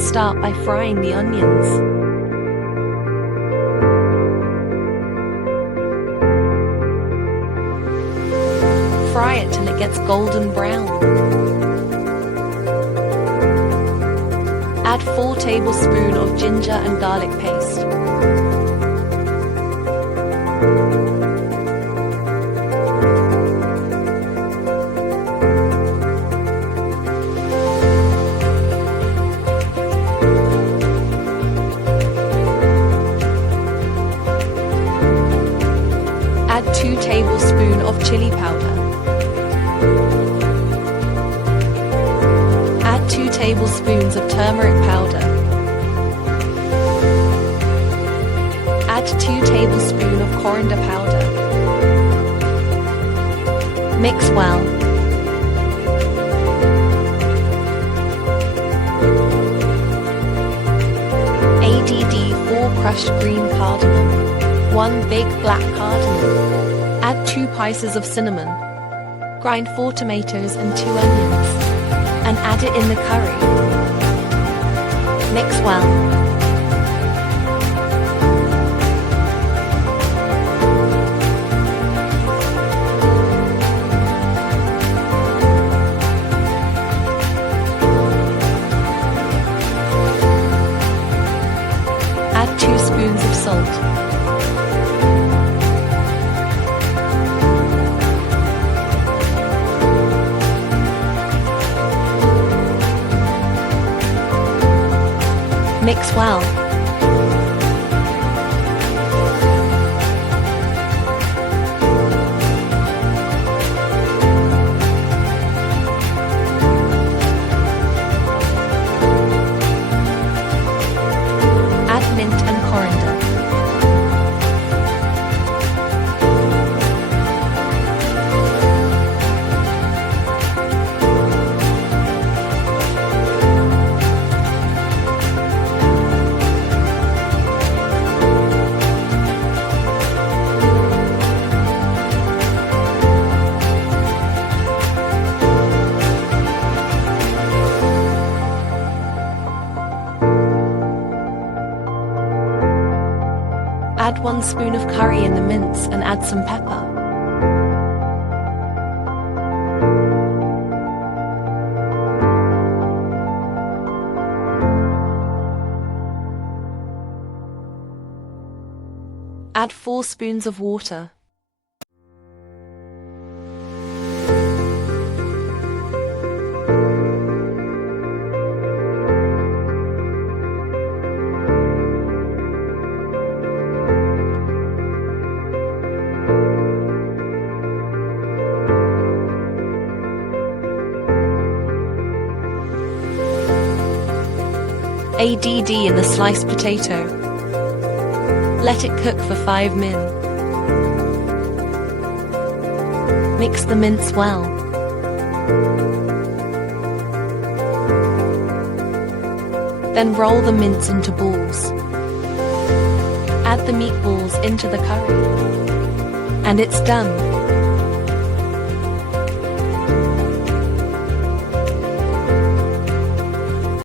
Start by frying the onions. Fry it till it gets golden brown. Add 4 tablespoons of ginger and garlic paste. Add 2 tablespoons of chili powder. Add 2 tablespoons of turmeric powder. Add 2 tablespoons of coriander powder. Mix well. Add 4 crushed green cardamom, 1 big black cardamom. Add 2 pieces of cinnamon. Grind 4 tomatoes and 2 onions, and add it in the curry. Mix well. Add 2 spoons of salt. Mix well. Add mint and coriander. Add 1 spoon of curry in the mince and add some pepper. Add 4 spoons of water. Add in the sliced potato. Let it cook for 5 minutes. Mix the mince well. Then roll the mince into balls. Add the meatballs into the curry. And it's done.